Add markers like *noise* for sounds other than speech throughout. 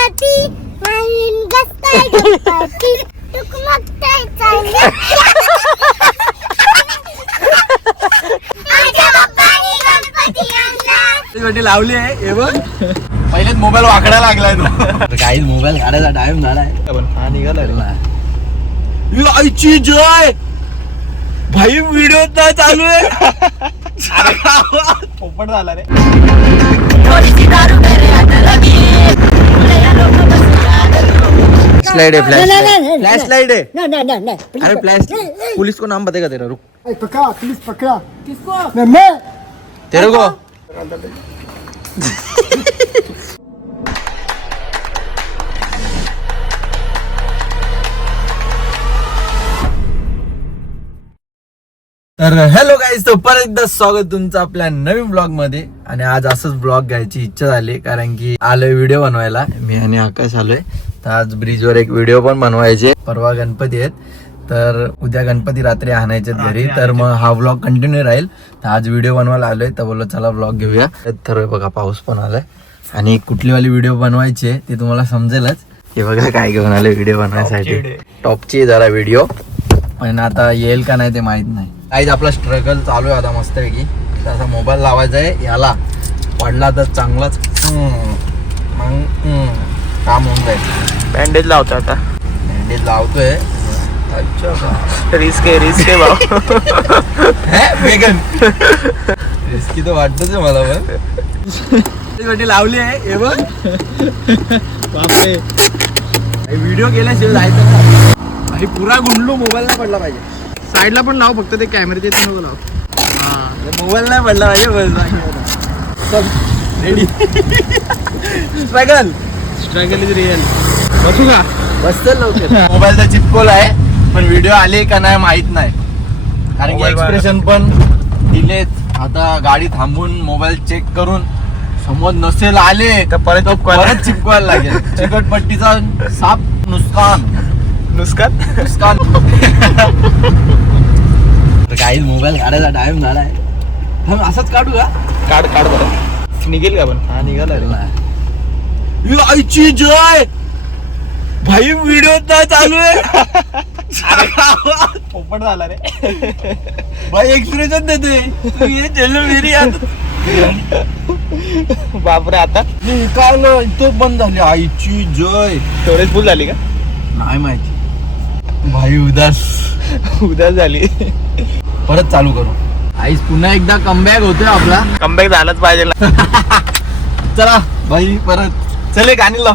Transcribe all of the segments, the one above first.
गणपती नवीन गस्ताय गणपती टुकमकताय चालले लावली आहे हे बघ. पहिलेच मोबाईल वाकडा लागलाय तो. काही मोबाईल काढायचा टाइम झालाय. हा निघाला आईची जय! भाई व्हिडिओ तर चालू आहे. *laughs* *laughs* पोपट झाला रे. नहीं, नहीं, फ्लैश नहीं। स्लाइड है नहीं नहीं नहीं नहीं अरे फ्लैश पुलिस को नाम बताएगा तेरा? रुक. ए, पकड़ा पुलिस पकड़ा. किसको? मैं मैं. तेरे को? *laughs* तर हॅलो गाईज तर परत एकदा स्वागत तुमचं आपल्या नवीन ब्लॉगमध्ये. आणि आज असंच ब्लॉग घ्यायची इच्छा झाली कारण की आलोय व्हिडिओ बनवायला. मी आणि आकाश आलोय. तर आज ब्रिजवर एक व्हिडिओ पण बनवायचे. परवा गणपती आहेत. तर उद्या गणपती रात्री आणायचे घरी. तर मग हा ब्लॉग कंटिन्यू राहील. तर आज व्हिडिओ बनवायला आलोय. तर बोललो चला ब्लॉग घेऊया. तर बघा पाऊस पण आलाय. आणि कुठली वाली व्हिडिओ बनवायची ते तुम्हाला समजेलच. हे बघा काय घेऊन आले व्हिडिओ बनवायसाठी. टॉपची जरा व्हिडिओ पण आता येईल का नाही ते माहीत नाही. काहीच आपला स्ट्रगल चालू आहे आता मस्तपैकी. तर असा मोबाईल लावायचा आहे. याला पडला तर चांगलाच. हम्म, मग हम्म, काम होऊन जाईल. बँडेज लावतो आता. बँडेज लावतोय. रिस्क आहे रिस्क आहे भाऊ. हे, वेगन रिस्की तर वाटतच आहे मला पण. लावली आहे. हे बघ. बापरे. व्हिडिओ केल्याशिवाय जायचं नाही. पुरा गुंडलू मोबाईल नाही पडला पाहिजे. साईडला पण लाव फक्त ते कॅमेरे देत नको लाव. मोबाईल नाही पडला पाहिजे ready struggle struggle is real बसू का? बसतं लवकर. मोबाईलचा चिपकोला आहे पण व्हिडिओ आले का नाही माहीत नाही. कारण की एक्सप्रेशन पण दिलेत. आता गाडी थांबून मोबाईल चेक करून समोर नसेल आले तर परत परत चिपकवायला लागेल. चिकटपट्टीचा साप नुकसान नुसकान? नुकसान काही मोबाईल काढायचा टाइम झालाय. थांब, असंच काढू का? काढ काढ बरं. निघेल का पण? हा निघाला रे. यो, आईची जय! भाई व्हिडिओ तर चालू आहे. पोपट झाला रे. भाई एक्सप्रेशन देते तू ये चलो मेरी याद बापरे आता? हे काल तो बंद झाली. आईची जय. स्टोरेज फुल झाली का? नाही माहिती. भाई उदास. उद्या झाली. परत चालू करू. आईस पुन्हा एकदा कमबॅक होतोय आपला. कमबॅक झालाच पाहिजे *laughs* चला भाई परत. चले गाणी लाव.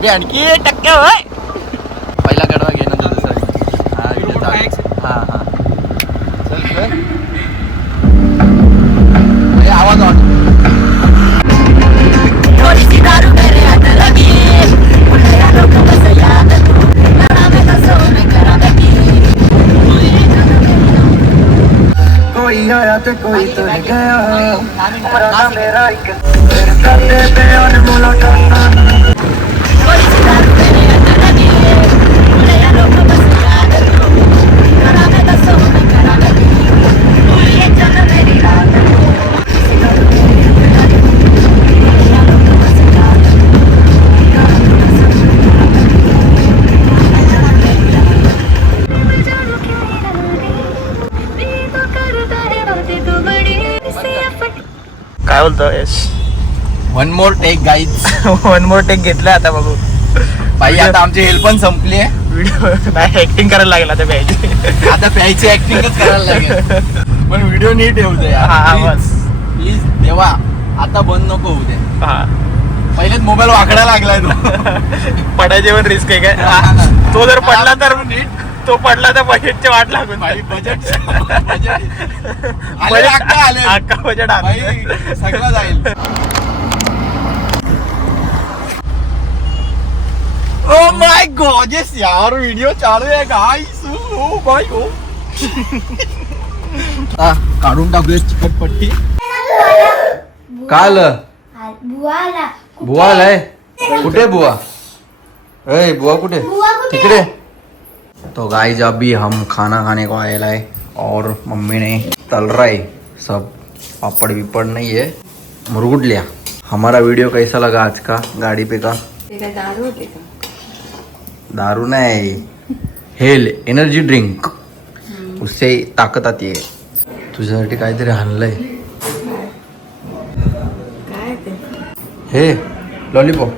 बे, आणखी टक्के होय. पहिला कडवा घे नंतर दुसरा. हा. हा हा. चल. काय बोलतो? Yash one more take guys one more take घेतला आता बघू. भाई आता आमची हेल्प पण संपली आहे. व्हिडिओ नाही ऍक्टिंग करायला लागला आता प्यायची आता प्यायची ऍक्टिंगच करायला लागेल. पण व्हिडिओ नीट येऊ दे हा, हा, बस. प्लीज देवा. आता बंद नको होऊ दे. हा. पहिलेच मोबाईल वाकडा लागलाय तो. पडायचे पण रिस्क आहे काय. तो जर पडला तर नीट तो पडला तर बजेटची वाट लागून बजेट अख्खा बजेट सगळं जाईल. ओ माय गॉजेस यार व्हिडिओ चालू आहे गाईस ओ भाई ओ काढून टाकूया चिकटपट्टी. काल. बुवाला. बुवा आलाय. कुठे? बुवा? ए बुवा कुठे? बुवा कुठे? तिकडे. तो गाइस अभी हम खाना खाने को आए है और मम्मी ने तल रहा है. सब पापड़ विपड़ नहीं है. मुरगुड लिया. हमारा वीडियो कैसा लगा आज का गाड़ी पे का? दारू दारू नाही. हेल एनर्जी ड्रिंक उससे ताकद आती है. तुझ्यासाठी काहीतरी आणलंय हे लॉलीपॉप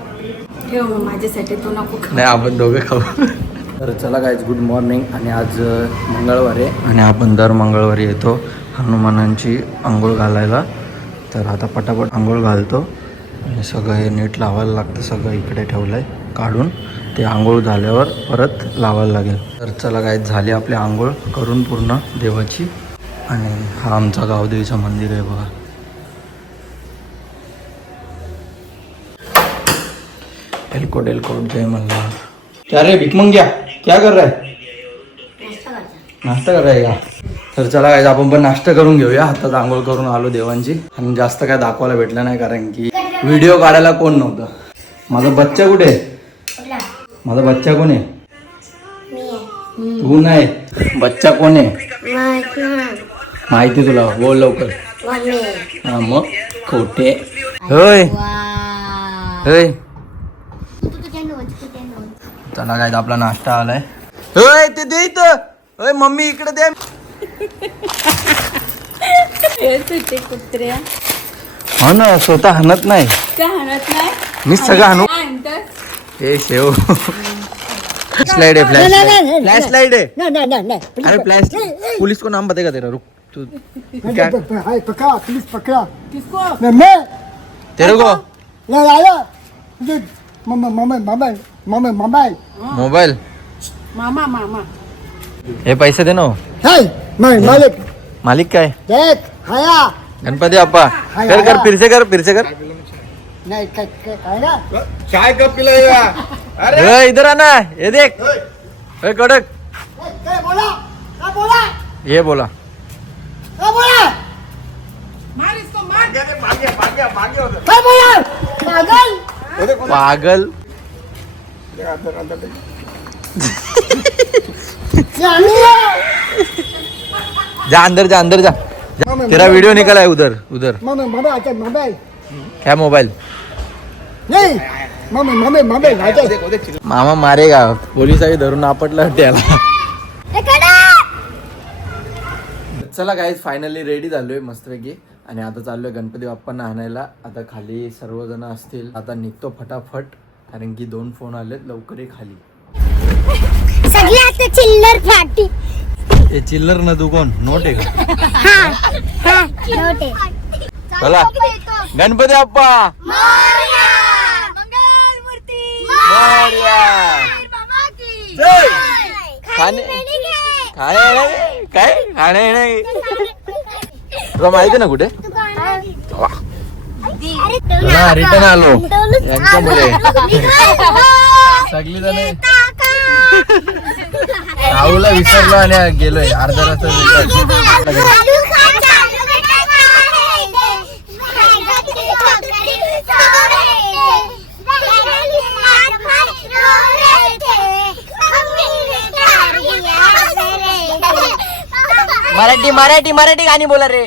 ठेव माझ्यासाठी तू नको खा. नाही आपण दोघे खाऊ. तर चला गायज गुड मॉर्निंग आणि आज मंगळवार आहे. आणि आपण दर मंगळवारी येतो हनुमानांची आंघोळ घालायला. तर आता पटापट आंघोळ घालतो. आणि सगळं हे नीट लावायला लागतं सगळं इकडे ठेवलं आहे काढून. ते आंघोळ झाल्यावर परत लावायला लागेल. तर चला काय झाली आपली आंघोळ करून पूर्ण देवाची. आणि हा आमचा गावदेवीचं मंदिर आहे बघा. एलकोट एलकोट जय मल्हार. क्या रे भीक मंग्या क्या कर रहा है? नाश्ता कर रहा है का? तर चला काय आपण पण नाश्ता करून घेऊया. हातात आंघोळ करून आलो देवांची. आणि जास्त काय दाखवायला भेटलं नाही कारण की व्हिडिओ काढायला कोण नव्हतं. माझा बच्चा कुठे? माझा बच्चा कोण आहे? तू नाही. बच्चा कोण आहे? माहिती तुला. बोल लवकर. हा मग खोटे. होय. होय. चला काय आपला नाश्ता आलाय. होय ते दे इथं. होय मम्मी इकडे दे. कुत्र्या. हो ना स्वतः हाणत नाही. का हाणत नाही? मी सगळं हाणू. काय म्हणतात? हे शेव. फ्लैट है फ्लैश फ्लैश लाइट है अरे फ्लैश पुलिस को नाम बताएगा तेरा? रुक तू क्या पकड़ा पुलिस पकड़ा. किसको? मैं मैं तेरे को? ये आया ये मामा मामा मामा मामा मामा मोबाइल मामा मामा हे पैसे दे ना हो. है मैं मालिक मालिक काय? देख आया गणपती अप्पा कर कर फिर से कर फिर से कर. नहीं क- क- आया चाय कप पिलाएगा ए, इधर आना. ये देख. ए, कडक. क्या बोला. क्या बोला? ये बोला. क्या बोला? मार इसको मार. क्या बोला? पागल. पागल? जा अंदर जा अंदर जा, तेरा वीडियो निकला है उधर उधर. मामा मामा आते मामा. क्या मोबाइल नहीं. मामा मामा मामा आते मामा मारेगा. पोलिसाही धरून आपटलं त्याला. चला काय फायनली रेडी झालोय मस्तपैकी. आणि आता चाललोय गणपती बाप्पांना आणायला. आता खाली सर्वजण असतील. आता निघतो फटाफट. कारण की दोन फोन आलेत लवकर ये खाली. चिल्लर फाटी हे चिल्लर न तू कोण? नोट आहे का? हा हा. चला. गणपती बाप्पा. मोरया. जय. खाणे खाणे काय? खाणे नाही. तुला माहिती ना कुठे? Return आलो. यांच्यामुळे. सगळी जण राहूला विसरलो आणि गेलोय. अर्धा रस्ता मराठी मराठी मराठी गाणी बोला रे.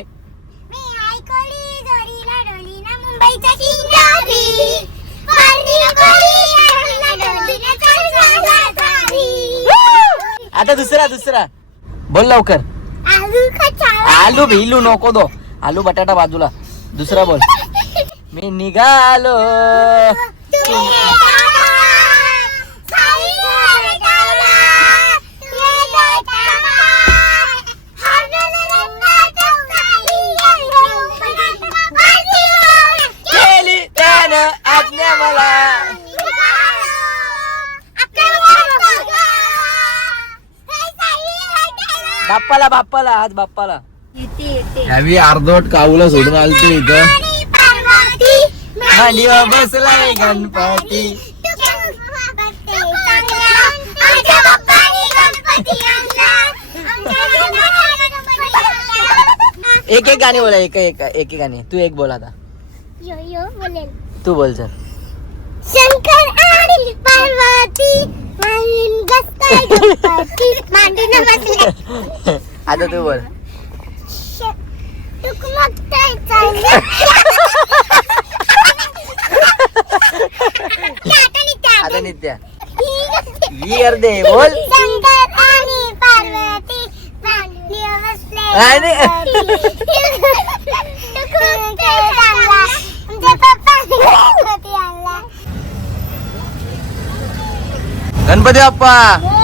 आता दुसरा दुसरा. बोल लवकर. आलू का चावा? आलू भिलू नको दो. आलू बटाटा बाजूला. दुसरा बोल. *laughs* मी निघालो. तुम्ही बाप्पाला बाप्पाला आज बाप्पाला. ह्यावी अर्धवट काऊला सोडून आलतो इथं. मांडीवर बसलाय गणपती. एक एक गाणी बोला एक एक एक एक गाणी. तू एक बोल आता. यो यो बोलेल. तू बोल सर आता तू बोल. लाटाने नित्या ही करते बोल. आणि गणपती बाप्पा.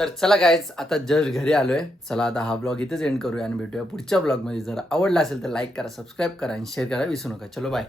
तर चला गायच आता जस्ट घरी आलोय. चला आता हा ब्लॉग इथेच एंड करूया आणि भेटूया पुढच्या ब्लॉगमध्ये जर आवडला असेल तर लाईक करा सबस्क्राईब करा आणि शेअर करा. विसरू नका. चलो बाय